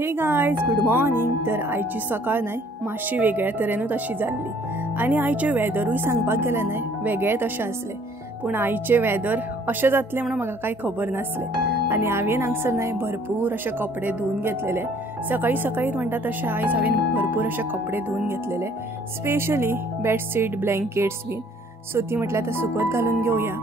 हे guys good morning. तर आयची सकाळ नाही मातशी वेगळ्या तरेनूच अशी जाल्ली आनी आयचे वेदरूय सांगपाक गेल्यार नाही वेगळेच अशें आसलें। पूण आयचे वेदर अशें जातलें म्हणून म्हाका कांय खबर नासलें आनी हांवें हांगसर नाही भरपूर अशे कपडे धुवन घेतलेले। सकाळी सकाळीच म्हणटा तशें आयज हांवें भरपूर अशे कपडे धुवन घेतलेले, स्पेशली बेडशीट ब्लँकेट्स बीन। सो ती म्हटल्यार आतां सुकत घालून घेवया।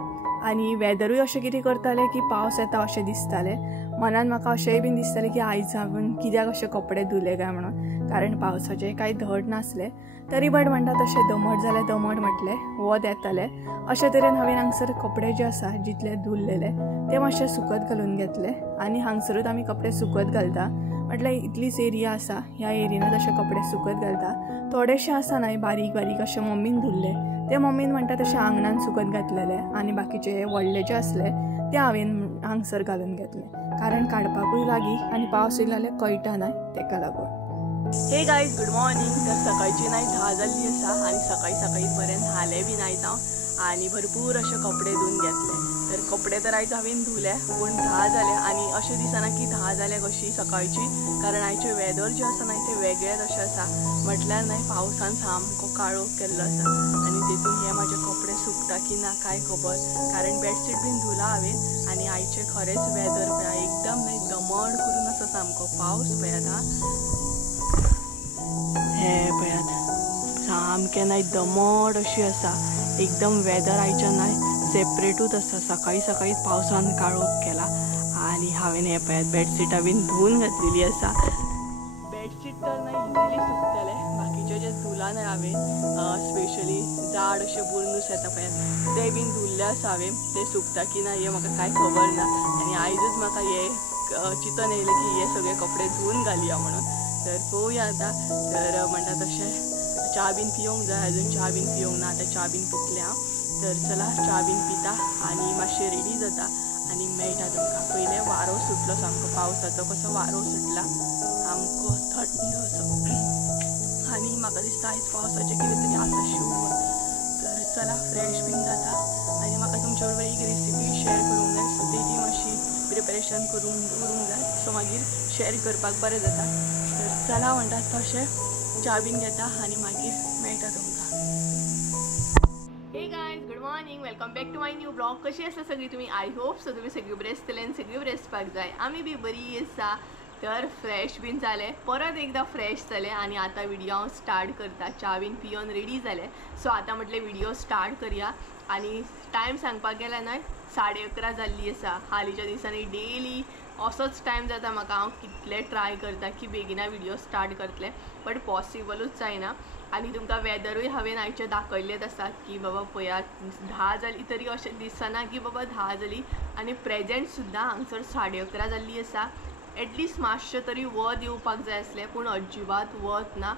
आनी वेदरूय अशें कितें करतालें की पावस येता अशें दिसतालें। मनान म्हाका अशेंय बीन दिसतालें की आयज हांवें कित्याक अशे कपडे धुले काय म्हणून, कारण पावसाचें कांय धड नासलें। तरी बट म्हणटा तशें दमट जाल्यार दमट म्हटलें वत येतालें। अशे तरेन हांवें हांगसर कपडे जे आसा जितले धुल्लेले ते मातशे सुकत घालून घेतले आनी हांगसरूच आमी कपडे सुकत घालता। म्हटल्यार इतलीच एरिया आसा, ह्या एरियेनूच अशे कपडे सुकत घालता। थोडेशे आसा न्हय बारीक बारीक अशे मम्मीन धुल्ले, ते मम्मीन म्हणटा तशें आंगणान सुकत घातलेले आनी बाकीचे व्हडले जे आसले ते हांवें हांगसर घालून घेतले, कारण काडपाकूय लागीं आनी पावस येयलो जाल्यार कळटा न्हय तेका लागून। हे गायज गुड मॉर्निंग। तर सकाळची नाही 10 जाल्ली आसा आनी सकाळी सकाळी बरें न्हालें बीन आयज हांव आनी भरपूर अशे कपडे धुवन घेतले। तर कपडे तर आयज हांवें धुले पूण 10 जाले आनी अशें दिसना की 10 जाले कशी सकाळची, कारण आयचे वेदर जे आसा न्हय ते वेगळेच अशें आसा। म्हटल्यार न्हय पावसान सामको काळोख केल्लो आसा आनी तेतून हे म्हाजे कपडे सुकता की ना काय खबर, कारण बेडशीट बीन धुला हांवें आनी आयचे खरेंच वेदर पळय एकदम न्हय दमट करून आसा सामको। पावस पळयात हा, हे पळयात सामकें न्हय दमट अशी आसा एकदम। वेदर आयच्या न्हय सेपरेटूच आसा। सकाळी सकाळीच पावसान काळोख केला आनी हांवें हे पळयात बेडशीटां बीन धुवन घातलेली आसा। बेडशीट तर न्हय इजिली सुकतले, बाकीचे जे धुला न्हय हांवें स्पेशली जाड अशे बुरनूस येता पळयात ते बीन धुल्ले आसा हांवें। ते सुकता की ना हे म्हाका कांय खबर ना आनी आयजूच म्हाका हे चिंतन येयलें की हे सगळे कपडे धुवन घालया म्हणून। तर पळोवया आतां। तर म्हणटा तशें च्या बीन पिवंक जाय, अजून च्या बीन पिवंक ना, आतां च्या बीन पितलें हांव। तर चला च्या बीन पिता आनी मातशें रेडी जाता आनी मेळटा तुमकां। पयलें वारो सुटलो सामको पावसाचो, कसो वारो सुटला सामको थंड असो आनी म्हाका दिसता आयज पावसाचें कितें तरी आसा शिवर। तर चला फ्रेश बीन जाता आनी म्हाका तुमच्या बरोबर एक रेसिपी शेअर करूंक जाय, सो तेजी मातशी प्रिपरेशन करून दवरूंक जाय, सो मागीर शेअर करपाक बरें जाता। तर चला म्हणटा तशें च्या बीन घेता आनी मागीर मेळटा तुमकां। Hey guys good morning, welcome back to my new blog. कशी आसा सगळी तुमी? आय होप सो तुमी सगळी बरी आसतले आनी सगळी बरी आसपाक जाय। आमी बी बरी आसा। तर फ्रेश बीन जाले, परत एकदा फ्रेश जाले आनी आतां व्हिडिओ हांव स्टार्ट करता। च्या बीन पिवन रेडी जाले, सो आतां म्हटलें व्हिडिओ स्टार्ट करया। आनी टायम सांगपाक गेल्यार न्हय 11:30 जाल्ली आसा। हालींच्या दिसांनी डेली असोच टायम जाता म्हाका, हांव कितले ट्राय करता की बेगिना व्हिडिओ स्टार्ट करतले बट पॉसिबलूच जायना। आनी तुमकां वेदरूय हांवें आयचे दाखयलेच आसा की बाबा पळयात 10 जाली तरी अशें दिसना की बाबा 10 जाली आनी प्रेजेंट सुद्दां हांगसर 11:30 जाल्ली आसा। एटलिस्ट मातशें तरी वत येवपाक जाय आसलें पूण अजिबात वत ना,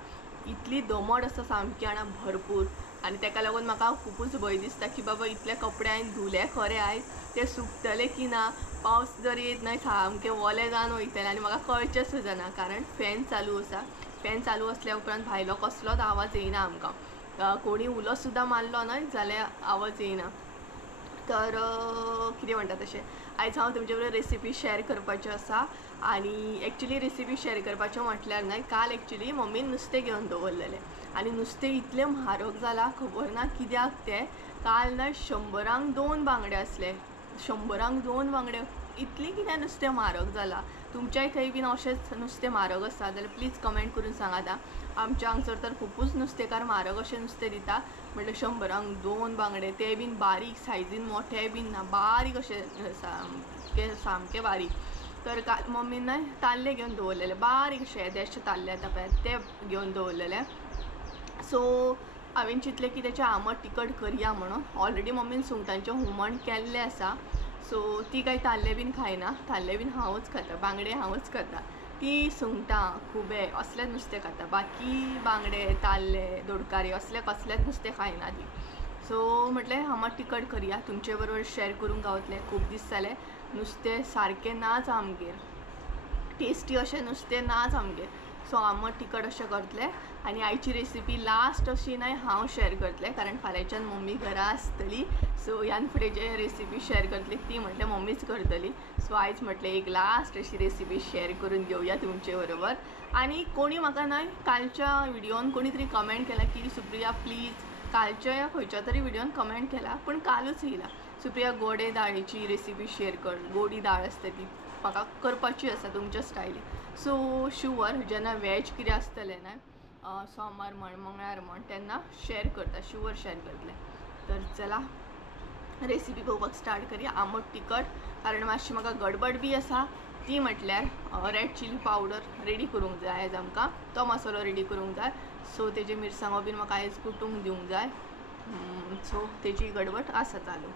इतली दमट आसा सामकी हांगा भरपूर। आनी तेका लागून म्हाका खुबूच भंय दिसता की बाबा इतले कपडे हांवें धुले खरे आयज, ते सुकतले की ना। पावस जर येत न्हय सामकें वलें जावन वयतलें आनी म्हाका कळचें सुद्दां ना, कारण फॅन चालू आसा। फॅन चालू आसल्या उपरांत भायलो कसलोच आवाज येयना आमकां, कोणी उलो सुद्दां मारलो न्हय जाल्यार आवाज येयना। तर कितें म्हणटा तशें आयज हांव तुमचे बरोबर रेसिपी शेअर करपाचें आसा। आनी एक्चुली रेसिपी शेअर करपाचें म्हटल्यार न्हय काल एक्चुली मम्मीन नुस्तें घेवन दवरलेलें आनी नुस्तें इतलें म्हारग जालां खबर ना कित्याक तें। काल न्हय 100रांक 2 बांगडे आसले, 100रांक 2 बांगडे। इतली कित्याक नुस्तें म्हारग जालां? तुमच्याय थंय बीन अशेंच नुस्तें म्हारग आसा जाल्यार प्लीज कमेंट करून सांगात। आमच्या हांगसर तर खुबूच नुस्तेकार म्हारग अशें नुस्तें दिता, म्हणल्यार 100रांक 2 बांगडे, ते बीन बारीक सायजीन, मोठे बीन ना, बारीक अशे सामके बारीक। तर काल मम्मीन न्हय ताल्ले घेवन दवरलेले, बारीक अशे येदेशे ताल्ले येता पळय ते घेवन दवरलेले। सो हांवें चिंतलें की तेचें आमट तिखट करया म्हणून। ऑलरेडी मम्मीन सुंगटांचें हुमण केल्लें आसा, सो ती कांय ताल्ले बीन खायना, ताल्ले बीन हांवूच खाता, बांगडे हांवूच खाता। ती सुंगटां खुबे असलें नुस्तें खाता, बाकी बांगडे ताल्ले दोडकारे असले कसलेंच नुस्तें खायना ती। सो म्हटलें आमट तिखट करया, तुमचे बरोबर शेअर करूंक गावतलें। खूब दीस जाले नुस्तें सारकें नाच आमगेर, टेस्टी अशें नुस्तें नाच आमगेर। सो आमट तिखट अशें करतले आनी आयची रेसिपी लास्ट अशी न्हय हांव शेअर करतलें कारण फाल्यांच्यान मम्मी घरा आसतली सो ह्यान फुडें जे रेसिपी शेअर करतली ती म्हटल्यार मम्मीच करतली सो आयज म्हटलें एक लास्ट अशी रेसिपी शेअर करून घेवया तुमचे बरोबर आनी कोणी म्हाका न्हय कालच्या व्हिडिओन कोणी तरी कमेंट केला की सुप्रिया प्लीज कालच्या या खंयच्या तरी व्हिडिओन कमेंट केला पण कालूच येयला सुप्रिया गोडे दाळेची रेसिपी शेअर कर गोडी दाळ आसता ती म्हाका करपाची आसा तुमच्या स्टायलीन सो शुवर जेन्ना वेज कितें आसतलें न्हय सोमार म्हण मंगळार म्हण तेन्ना शेअर करता शुवर शेअर करतलें तर चला रेसिपी पळोवपाक स्टार्ट करया आमट तिखट कारण मातशी म्हाका गडबड बी आसा ती म्हटल्यार रेड चिली पावडर रेडी करूंक जाय आयज आमकां तो मसालो रेडी करूंक जाय सो तेजे मिरसांगो बीन म्हाका आयज कुटूंक दिवंक जाय सो तेजी गडबड आसा चालू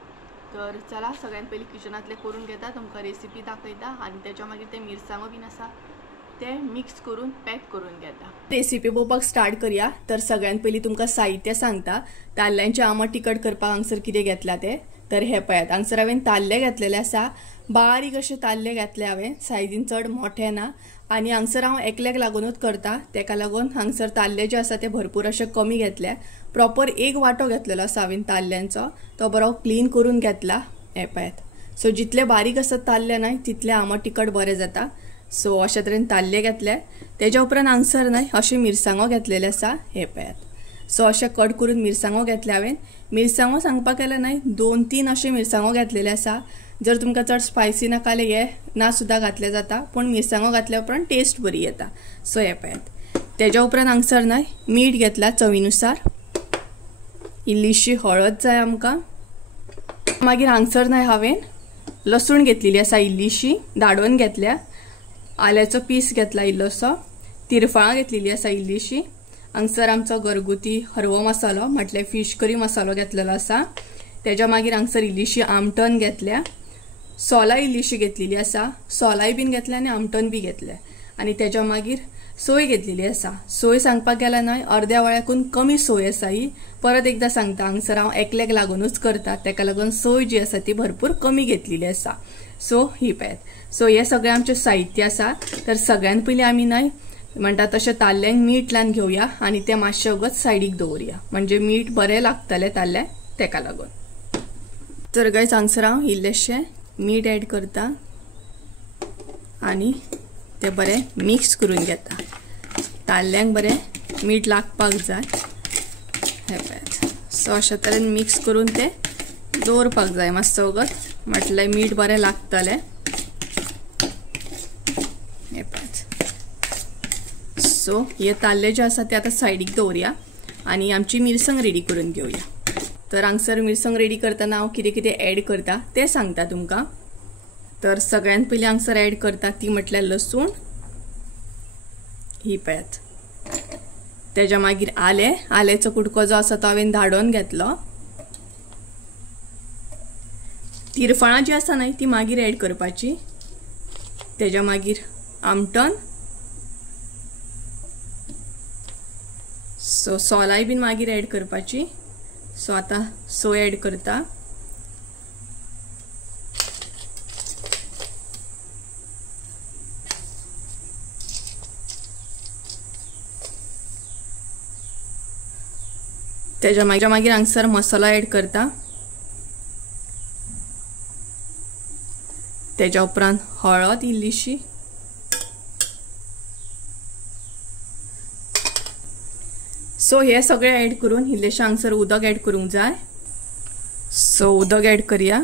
तर चला सगळ्यात पयलीं किचनातले करून घेता तुमकां रेसिपी दाखयता आनी तेच्या मागीर ते मिरसांगो बीन आसा ते मिक्स करून पॅक करून घेता रेसिपी पळोवपाक स्टार्ट करया तर सगळ्यात पयलीं तुमकां साहित्य सांगता ताल्ल्यांचे आमट तिखट करपाक हांगसर कितें घेतला ते तर हे पळयात हांगसर हांवें ताल्ले घेतलेले आसा बारीक अशे ताल्ले घातले हांवें सायजीन चड मोठे ना आनी हांगसर हांव एकल्याक लागूनच करता तेका लागून हांगसर ताल्ले जे आसा ते भरपूर अशे कमी घेतले प्रॉपर एक वाटो घेतलेलो आसा हांवें ताल्ल्यांचो तो बरो क्लीन करून घेतला हे पळयात सो जितले बारीक आसत ताल्ले न्हय तितले आमट तिखट बरें जाता सो अशे तरेन ताल्ले घेतले तेज्या उपरांत हांगसर न्हय अशे मिरसांगो घेतलेले आसा हे पळयात सो अशे कट करून मिरसांगो घेतले हांवें मिरसांगो सांगपाक गेल्यार न्हय 2-3 अशे मिरसांगो घेतलेले आसा जर तुमकां चड स्पायसी नाका हे ना सुद्दां घातले जाता पण मिरसांगो घातल्या उपरांत टेस्ट बरी येता सो हे पळयात तेज्या उपरांत हांगसर न्हय मीठ घेतला चवीनुसार इल्लीशी हळद जाय आमकां मागीर हांगसर न्हय हांवें लसूण घेतलेली आसा इल्लीशी दाडोवन घेतल्या आल्याचो पीस घेतला इल्लोसो तिरफळां घेतलेली आसा इल्लीशी हांगसर आमचो घरगुती हरवो मसालो म्हटल्यार फिश करी मसालो घेतलेलो आसा तेज्या मागीर हांगसर इल्लीशी आमटण घेतल्या सोलाय इल्लीशी घेतलेली आसा सोलाय बीन घेतल्या आनी आमटण बी घेतले आनी तेज्या मागीर सोय घेतलेली आसा सोय सांगपाक गेल्यार न्हय अर्द्या वळ्याकून कमी सोय आसा ही परत एकदा सांगता हांगसर हांव एकल्याक लागूनच करता तेका लागून सोय जी आसा ती भरपूर कमी घेतलेली आसा सो ही पळयात सो हे सगळें आमचें साहित्य आसा तर सगळ्यात पयलीं आमी न्हय म्हणटा तशें ताल्ल्यांक मीठ लावन घेवया आनी ते मातशें उगत सायडीक दवरया म्हणजे मीठ बरें लागतलें ताल्ले तेका लागून तर गायज हांगसर हांव इल्लेशें मीठ एड करता आनी ते बरें मिक्स करून घेता ताल्ल्यांक बरें मीठ लागपाक जाय हे पळयात सो अशे तरेन मिक्स करून ते दवरपाक जाय मातसो उगत म्हटल्यार मीठ बरें लागतलें हे पळयात सो हे ताल्ले जे आसा ते आतां सायडीक दवरया आनी आमची मिरसांग रेडी करून घेवया तर हांगसर मिरसांग रेडी करतना हांव कितें कितें एड करता ते सांगता तुमकां तर सगळ्यात पयलीं हांगसर एड करता ती म्हटल्यार लसूण ही पळयात तेज्या मागीर आल्याचो कुडको जो आसा तो हांवें धाडोवन घेतलो तिरफळां जी आसा न्हय ती मागीर एड करपाची तेज्या मागीर आमटण सो सोलाय बीन मागीर एड करपाची सो आता सोय एड करता तेज्या मागीर हांगसर मसाला एड करता तेज्या उपरांत हळद इल्लीशी सो हे सगळे एड करून इल्लेशें हांगसर उदक एड करूंक जाय सो उदक एड करया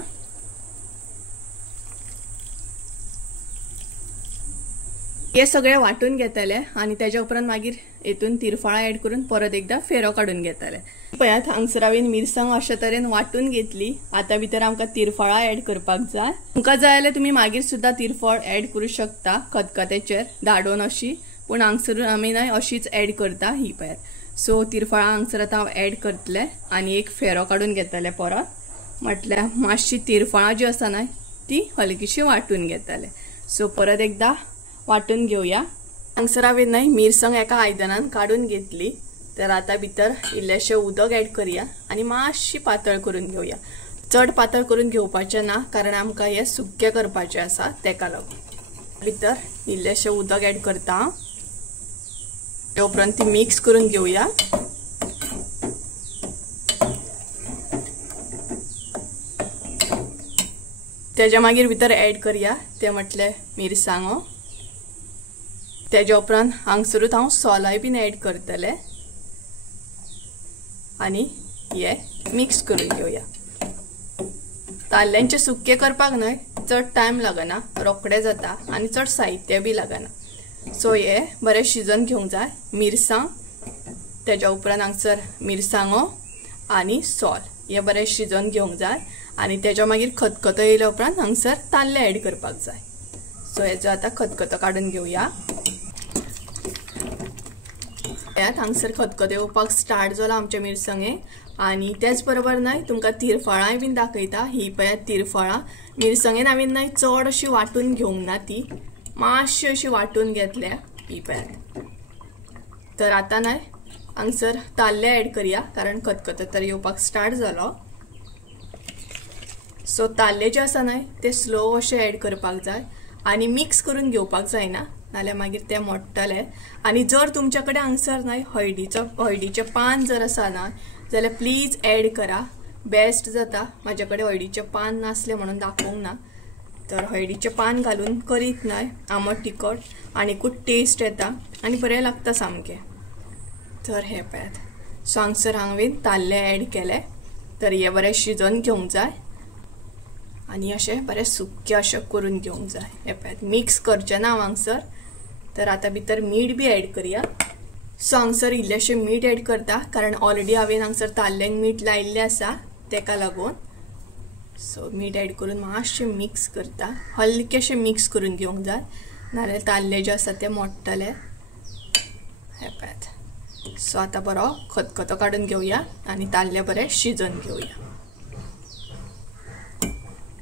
हे सगळे वाटून घेतले आनी तेज्या उपरांत मागीर हेतून तिरफळां एड करून परत एकदा फेरो काडून घेतले पळयात हांगसर हांवें मिरसांग अशे तरेन वाटून घेतली आता भितर आमकां तिरफळां एड करपाक जाय तुमकां जाय जाल्यार तुमी मागीर सुद्दां तिरफळ एड करूं शकता खतखत्याचेर धाडोवन अशी पूण हांगसर आमी न्हय अशीच एड करता ही पळयात सो तिरफळां हांगसर आतां हांव एड करतले आनी एक फेरो काडून घेतले परत म्हटल्यार मातशी तिरफळां जी आसा न्हय ती हलकीशी वाटून घेतले सो परत एकदा वाटून घेवया हांगसर हांवें न्हय मिरसांग एका आयदनान काडून घेतली तर आता भितर इल्लेशें उदक एड करया आनी मातशी पातळ करून घेवया चड पातळ करून घेवपाचें ना कारण आमकां हे सुक्कें करपाचें आसा तेका लागून भितर इल्लेशें उदक एड करता ते उपरांत ती मिक्स करून घेऊया। त्याच्या मागीर भितर ऍड करूया ते म्हटले मिरसांगो। त्याच्या उपरांत हांगसरूच हांव सोलाय बीन ऍड करतले आणि हे मिक्स करून घेऊया। ताल्ल्यांचे सुक्के करपाक न्हय चड टाइम लागना, रोखडे जाता आणि चड साहित्य बी लागना। सो हे बरे शिजन घेवंक जाय। मिरसांग, त्याच्या उपरांत हांगसर मिरसांगो आणि सोल हे बरे शिजन घेवंक जाय आणि त्याच्या मागीर खतखतो येयल्या उपरांत हांगसर ताल्ले ऍड करपाक जाय। सो हेचो आता खतखतो काढून घेऊया। हांगसर खतखतो येवपाक स्टार्ट जाला आमच्या मिरसांगे आणि त्याच बरोबर नाही तुमकां तिरफळांय बीन दाखयता। ही पळयात तिरफळां मिरसांगेन हांवें नाही चड अशी वाटून घेवंक ना, ती मातशी अशी वाटून घेतल्या ही पळयात। तर आता नाही हांगसर ताल्ले ऍड करूया कारण खतखतो तर येवपाक स्टार्ट जालो। सो ताल्ले जे आसा नाही ते स्लो अशे ऍड करपाक जाय आणि मिक्स करून घेवपाक जायना, नाल्यार मागीर ते मोडटले। आणि जर तुमच्या कडेन हांगसर नाही हळदीचे पान जर आसा ना जाल्यार प्लीज ऍड करा, बेस्ट जाता। माझ्या कडेन हळदीचे पान नासले म्हणून दाखोवंक ना, तर हळदीचे पान घालून करीत नाही आमट तिखट आणि खूब टेस्ट येता आणि बरें लागता सामके। तर हे पळयात सो हांगसर हांवें ताल्ले ऍड केले। तर हे बरें शिजोवन घेवंक जाय आणि अशे बरें सुक्के अशें करून घेवंक जाय। हे पळयात मिक्स करचें ना हांगसर। तर आता भितर मीठ बी ऍड करूया। सो हांगसर इल्लेशें मीठ ऍड करता कारण ऑलरेडी हांवें हांगसर ताल्ल्यांक मीठ लायिल्लें आसा तेका लागून। सो मीठ ऍड करून मातशें मिक्स करता, हलकेशें मिक्स करून घेवंक जाय, नाल्यार ताल्ले जे आसा ते मोडटले। हे पळयात सो आता बरो खतखतो काढून घेवया आणि ताल्ले बरे शिजोवन घेवया।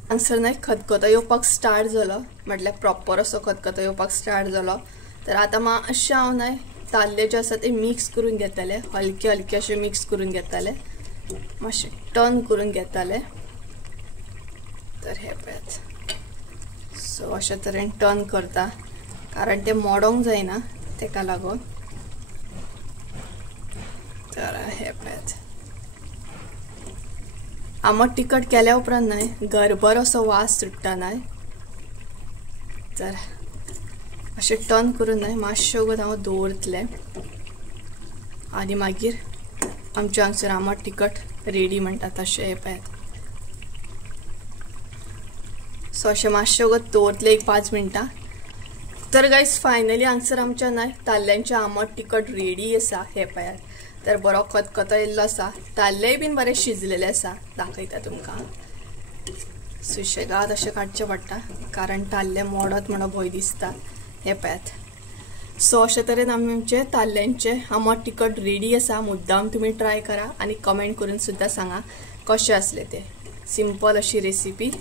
हांगसर नाही खतखतो येवपाक स्टार्ट जालो, म्हटल्यार प्रॉपर असो खतखतो येवपाक स्टार्ट जालो। तर आता मातशें हांव नाही ताल्ले जे आसा ते मिक्स करून घेतले, हलके हलके अशे मिक्स करून घेतले, मातशें टर्न करून घेतले। तर हे पळयात सो अशे तरेन टर्न करता कारण ते मोडोंक जायना तेका लागून। तर हे पळयात आमट तिखट केल्या उपरांत नाही गरबर असो वास सुट्टा नाही। तर अशें टर्न करून नाही मातशें वगत हांव दवरतलें आणि मागीर आमचे हांगसर आमट तिखट रेडी म्हणटा तशें। हे पळयात सो अशें मातशें वगत दवरतलें एक 5 मिनटां। तर गायज फायनली हांगसर आमच्या नाही ताल्ल्यांचें आमट तिखट रेडी आसा। हे पळयात तर बरो खतखतो येयल्लो आसा, ताल्लेय बीन बरें शिजलेले आसा, दाखयता तुमकां। सुशेगाद अशें काडचें पडटा कारण ताल्ले मोडत म्हणून भंय दिसता। हे पळयात सो अशे तरेन आमचे ताल्ल्यांचे आमट तिखट रेडी आसा। मुद्दाम तुम्ही ट्राय करा आणि कमेंट करून सुद्धा सांगा कशें आसले ते। सिंपल अशी रेसिपी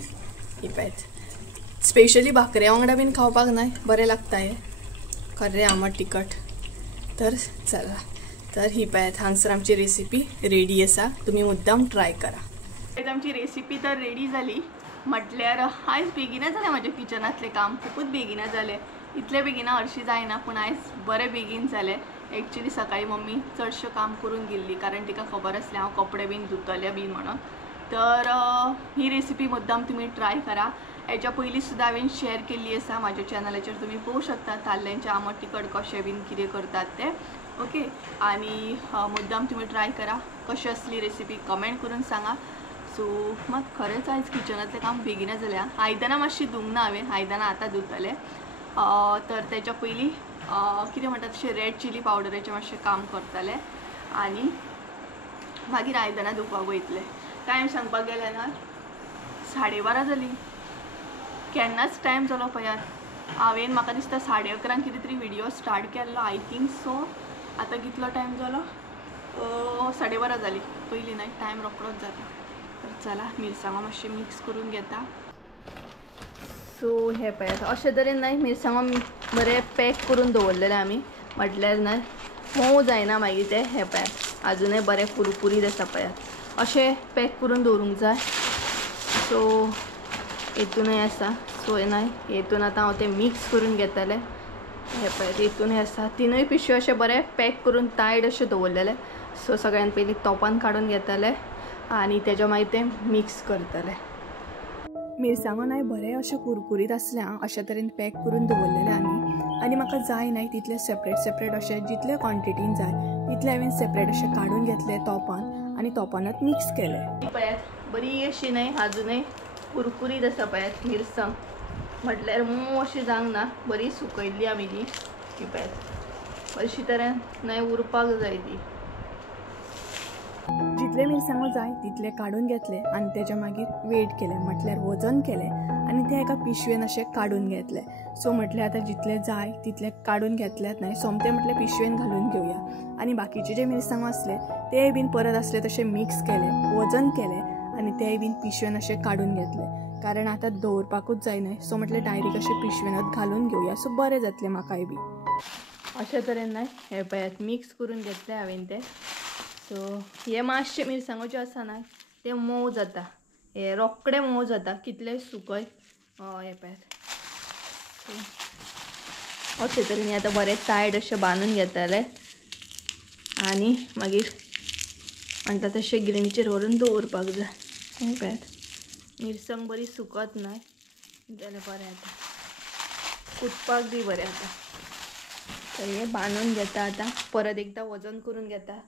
ही पळयात, स्पेशली भाकरे वांगडा बीन खावपाक नाही बरें लागता हे खरें आमट तिखट। तर चला, तर ही पळयात हांगसर आमची रेसिपी रेडी आसा, तुम्ही मुद्दाम ट्राय करा। आमची रेसिपी तर रेडी जाली, म्हटल्यार आयज बेगिना जालें म्हाजें किचनातलें काम, खूबच बेगिना जालें। इतले बेगिना हरशीं जायना पूण आयज बरें बेगीन जालें। एक्चुअली सकाळी मम्मी चडशें काम करून गेल्ली कारण तिका खबर आसलें हांव कपडे बीन धुतलें बीन म्हणून। तर ही रेसिपी मुद्दाम तुम्ही ट्राय करा। हेच्या पयलीं सुद्दां हांवें शेअर केल्ली आसा म्हाज्या चॅनलाचेर, तुम्ही पळोवंक शकता ताल्ल्यांचें आमट तिखट कशें बीन कितें करतात ते। ओके, आणि मुद्दाम तुम्ही ट्राय करा। कशी असली रेसिपी कमेंट करून सांगा। सो मग खरेंच आयज किचनातलें काम बेगिना जालें। आयदनां मातशी धुवंक ना हांवें, आयदनां आतां धुतलें। तर त्याच्या पयलीं कितें म्हणटात तशें रेड चिली पावडराचें मातशें काम करतलें आनी मागीर आयदनां धुवपाक वयतलें। टायम सांगपाक गेल्यार ना 12:30 जालीं, केन्नाच टायम जालो पळयात। हांवें म्हाका दिसता 11:30 कितें तरी व्हिडिओ स्टार्ट केल्लो आय थिंक सो। आतां कितलो टायम जालो 12:30 जालीं, पयलीं नाही टायम रोखडोच जाता। तर चला मिरसांगो मातशें मिक्स करून घेता। सो हे पळयात अशे तरेन नाही मिरसांगो बरें पॅक करून दवरलेले आमी, म्हटल्यार नाही मोव जायना मागीर ते। हे पळयात अजुनूय बरें कुरकुरीत आसा पळयात, अशें पॅक करून दवरूंक जाय। सो हेतूनय आसा, सो नाही हेतून आतां हांव ते मिक्स करून घेतलें हे पळय हितूनय आसा तिनूय पिशव्यो अशे बरे पॅक करून टायट अशे दवरलेले. सो सगळ्यान पयलीं तोपान काडून घेतले आनी तेज्या मागीर ते मिक्स करतले. मिरसांगो नाय बरे अशे कुरकुरीत आसले अशे तरेन पॅक करून दवरलेले आनी म्हाका जाय नाय तितले सेपरेट अशे जितले क्वॉन्टिटीन जाय तितले हांवें सेपरेट अशे काडून घेतले तोपान आनी तोपानूच मिक्स केले. पळयात बरी अशी न्हय अजुनूय कुरकुरीत आसा पळयात मिरसांग म्हटल्यार मोव अशी जावंक ना. बरी सुकयल्ली आमी ती पळयात अशी तरेन न्हय उरपाक जाय ती. जितले मिरसांगो जाय तितले काडून घेतले आनी तेज्या मागीर वेट केले म्हटल्यार वजन केले आनी ते एका पिशवेन अशे काडून घेतले. सो म्हटल्यार आतां जितले जाय तितले काडून घेतल्यात न्हय सोमते म्हटल्यार पिशवेन घालून घेवया आनी बाकीचे जे मिरसांगो आसले ते बीन परत आसले तशे मिक्स केले वजन केले आनी ते बीन पिशवेन अशे काडून घेतले. कारण आतां दवरपाकूच जाय न्हय सो म्हटल्यार डायरेक्ट अशे पिशवेनच घालून घेवया सो बरें जातलें म्हाकाय बी. अशे तरेन न्हय हे पळयात मिक्स करून घेतले हांवें ते. सो हे मातशे मिरसांगो ज्यो आसा न्हय ते मोव जाता हे रोकडे मोव जाता कितले सुकय. हे पळयात अशे तरेन आतां बरें टायट अशे बांदून घेतले आनी मागीर म्हणटा तशे गिरणीचेर व्हरून दवरपाक जाय. हे पळयात मिरसांग बरी सुकत न्हय जाल्यार बरें जाता कुटपाक बी बरें जाता. तर हे बांदून घेता आतां परत एकदां वजन करून घेता.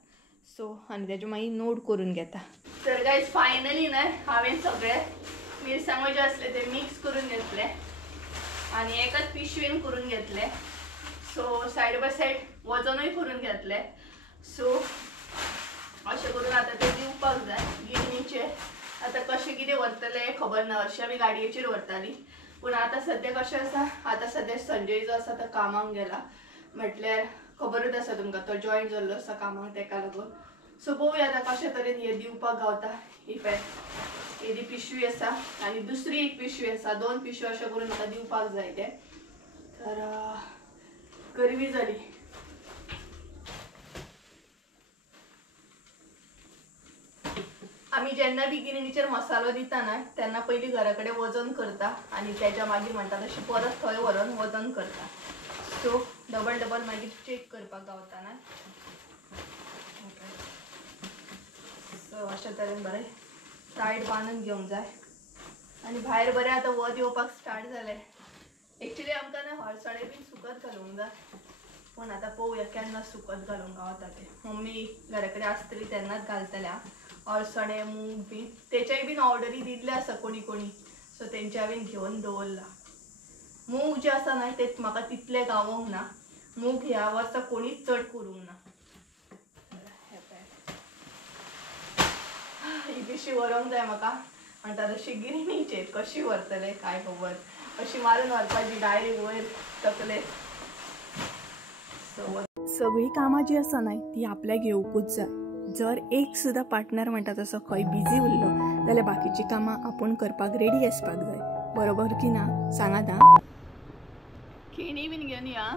सो आनी तेजे मागीर नोट करून घेता. तर गायज फायनली न्हय हांवें सगळे मिरसांगो जे आसले ते मिक्स करून घेतले आनी एकाच पिशवेन करून घेतले. सो सायड बाय सायड वजनूय करून घेतले. सो अशें करून आतां ते दिवपाक जाय गिरणीचेर. आतां कशें कितें व्हरतले खबर ना. हरशीं आमी गाडयेचेर व्हरतालीं पूण आतां सद्याक कशें आसा आतां सद्याक संजय जो आसा तो कामाक गेला म्हटल्यार खबरूच आसा तुमकां तो जॉयन जाल्लो आसा कामाक तेका लागून. सो पळोवया आतां कशें तरेन हे दिवपाक गावता. ही पळय एदी पिशवी आसा आनी दुसरी एक पिशवी आसा. 2 पिशव्यो अशें करून म्हाका दिवपाक जाय ते. तर गरमी जाली. आमी जेन्ना बी गिरणीचेर मसालो दिता न्हय तेन्ना पयलीं घरा कडेन वजन करता आनी तेज्या मागीर म्हणटा तशें परत थंय व्हरून वजन करता. सो डबल मागीर चेक करपाक गावता न्हय. सो अशे तरेन बरें टायट बांदून घेवंक जाय आनी भायर बरें आतां वत येवपाक स्टार्ट जालें. एक्चुली आमकां न्हय हळसणे बीन सुकत घालूंक जाय पूण आतां पळोवया केन्ना सुकत घालूंक गावता ते. मम्मी घरा कडेन आसतली तेन्नाच घालतले हळसणे मूग बीन. तेच्याय बीन ऑर्डरी दिल्ले आसा कोणी सो तेंच्या बीन घेवन दवरला. मूग जे आसा न्हय ते म्हाका तितले गावोंक ना. मूग ह्या वर्सा कोणीच चड करूंक ना. ही पिशवी व्हरोंक जाय म्हाका म्हणटा तशी गिरणीचेर कशी व्हरतले काय खबर. अशी मारून व्हरपाची डायरेक्ट वयर तकले. सगळी कामां जी आसा न्हय ती आपल्याक येवकूच जाय. जर एक सुद्दां पार्टनर म्हणटा तसो खंय बिजी उरलो जाल्यार बाकीची कामां आपूण करपाक रेडी आसपाक जाय. बरोबर की ना सांगात आं. खेळणी बीन घेवन या.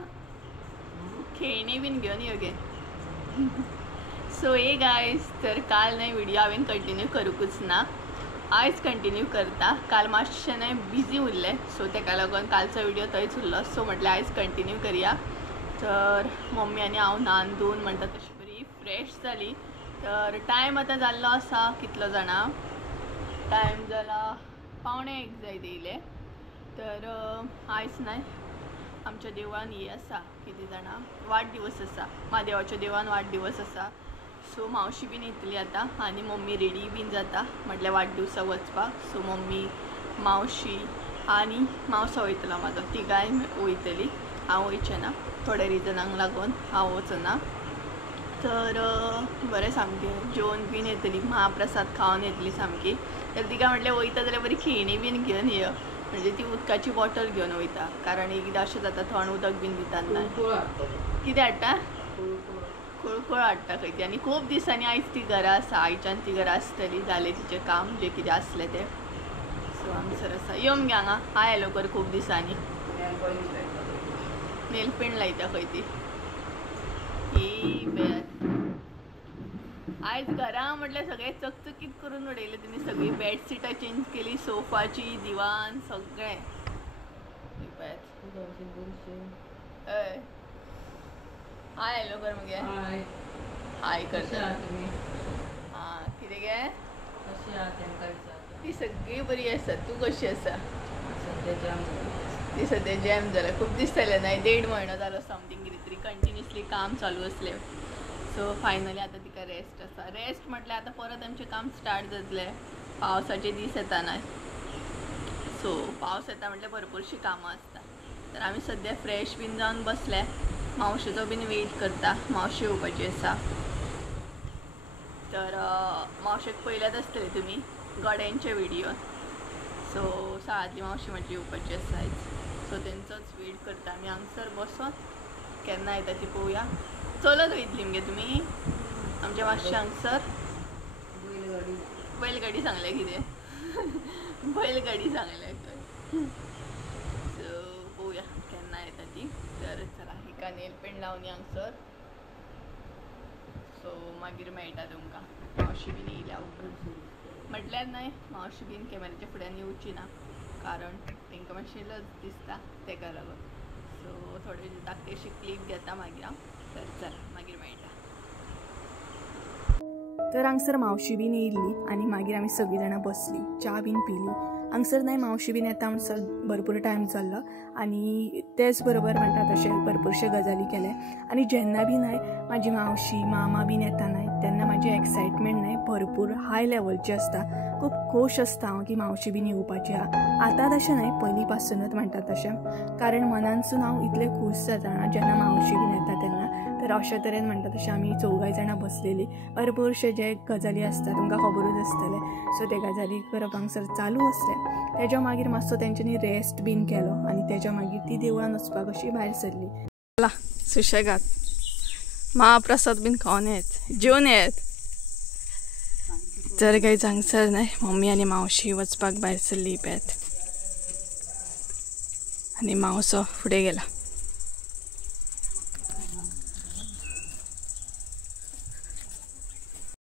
खेळणी बीन घेवन यो गे. सो हे गायज तर काल न्हय व्हिडिओ हांवें कंटिन्यू करूंकूच ना. आयज कंटिन्यू करता. काल मातशें न्हय बिजी उरलें सो तेका लागून कालचो व्हिडिओ थंयच उरलो. सो म्हटल्यार आयज कंटिन्यू करया. तर मम्मी आनी हांव न्हावन धुवन म्हणटा तशी बरी फ्रेश जाली. तर टायम आतां जाल्लो आसा कितलो जाणा टायम जाला 1:45 जाय येयले. तर आयज न्हय आमच्या देवळान ही आसा कितें जाणा वाडदिवस आसा. म्हादेवाच्या देवळान वाडदिवस आसा. सो मावशी बीन येतली आतां आनी मम्मी रेडी बीन जाता म्हटल्यार वाडदिवसाक वचपाक. सो मम्मी मावशी आनी मावसो वयतलो म्हाजो तिगाय वयतली. हांव वयचें ना थोड्या रिजनाक लागून हांव वचना. तर बरें सामकें जेवण बीन येतली महाप्रसाद खावन येतली सामकी. तर तिका म्हटल्यार वयता जाल्यार बरी खेळणी बीन घेवन यो म्हणजे ती उदकाची बॉटल घेवन वयता. कारण एकदां अशें जाता थंड उदक बीन दितात ना. कितें हाडटा कुळकुळ हाडटा खंय ती. आनी खूब दिसांनी आयज ती घरा आसा. आयच्यान ती घरा आसतली जालें तिचें काम जें कितें आसलें तें. सो हांगसर आसा. यो मगे हांगा हाय हॅलो कर खूब दिसांनी. नेल पेंट लायता खंय ती. आयज घरा म्हटल्यार सगळें चकचकीत करून उडयलें तुमी. सगळी बेडशीटां चेंज केली सोफाची दिवान सगळें. हाय हॅलो कर मगे हाय करता हां कितें गे ती सगळी बरी आसा. तू कशी आसा? ती सध्या जॅम जाला. खूप दीस जाले नाही 1.5 महिनो जालो समथींग कितें तरी कंटिन्युअसली काम चालू असलें. सो फायनली आता तिका रेस्ट आसा. रेस्ट म्हटल्यार आता परत आमचें काम स्टार्ट जातले. पावसाचे दीस येता नाही. सो पावस येता म्हटल्यार भरपूरशी कामां आसता. तर आमी सध्या फ्रेश बीन जावन बसले. मावशेचो बीन वेट करता. मावशी येवपाची आसा. तर मावशेक पयल्यात आसतले तुमी गड्यांचे व्हिडिओ. सो साळांतली मावशी म्हजी येवपाची आसा आयज. सो तेंचोच वेट करता आमी हांगसर बसोन. केन्ना येता ती पळोवया. चलत वयतली मगे तुमी आमच्या मातशें हांगसर. बैलगाडी सांगलें कितें बैलगाडी सांगलें खंय. सो पळोवया केन्ना येता ती. तर चला एका नेल पेंट लावन हांगसर. सो मागीर मेळटा तुमकां. मावशी बीन येयल्या उपरांत म्हटल्यार न्हय मावशी बीन कॅमेराच्या फुड्यान येवची ना कारण तांकां मातशें लज दिसता तेका लागून. सो थोडी धाकटेशी क्लीप घेता मागीर हांव. तर चला मागीर मेळटा. तर हांगसर मावशी बीन येयल्ली आनी मागीर आमी सगळीं जाणां बसली च्या बीन पिली. हांगसर न्हय मावशी बीन येता म्हणसर भरपूर टायम जाल्लो आनी तेच बरोबर म्हणटा तशें भरपूरशे गजाली केले. आनी जेन्ना बी न्हय म्हाजी मावशी मामा बीन येता न्हय तेन्ना म्हाजी एक्सायटमेंट न्हय भरपूर हाय लेवलची आसता. खूब खोश आसता हांव की मावशी बीन येवपाची आहा. आतां तशें न्हय पयलीं पासुनूच म्हणटा तशें कारण मनानसून हांव इतलें खूश जाता जेन्ना मावशी बीन येता तेन्ना. तर अशे तरेन म्हणटा तशें आमी चौगाय जाणां बसलेलीं. भरपूरशे जे गजाली आसता तुमकां खबरूच आसतले. सो ते गजाली करप हांगसर चालू आसले. तेज्या मागीर मातसो तेंच्यांनी रेस्ट बीन केलो आनी तेज्या मागीर ती देवळान वचपाक अशी भायर सरली. चला सुशेगाद महाप्रसाद बीन खावन येत जेवन येत. तर काही हांगसर न्हय मम्मी आनी मावशी वचपाक भायर सरली पेत आनी मावसो फुडें गेला.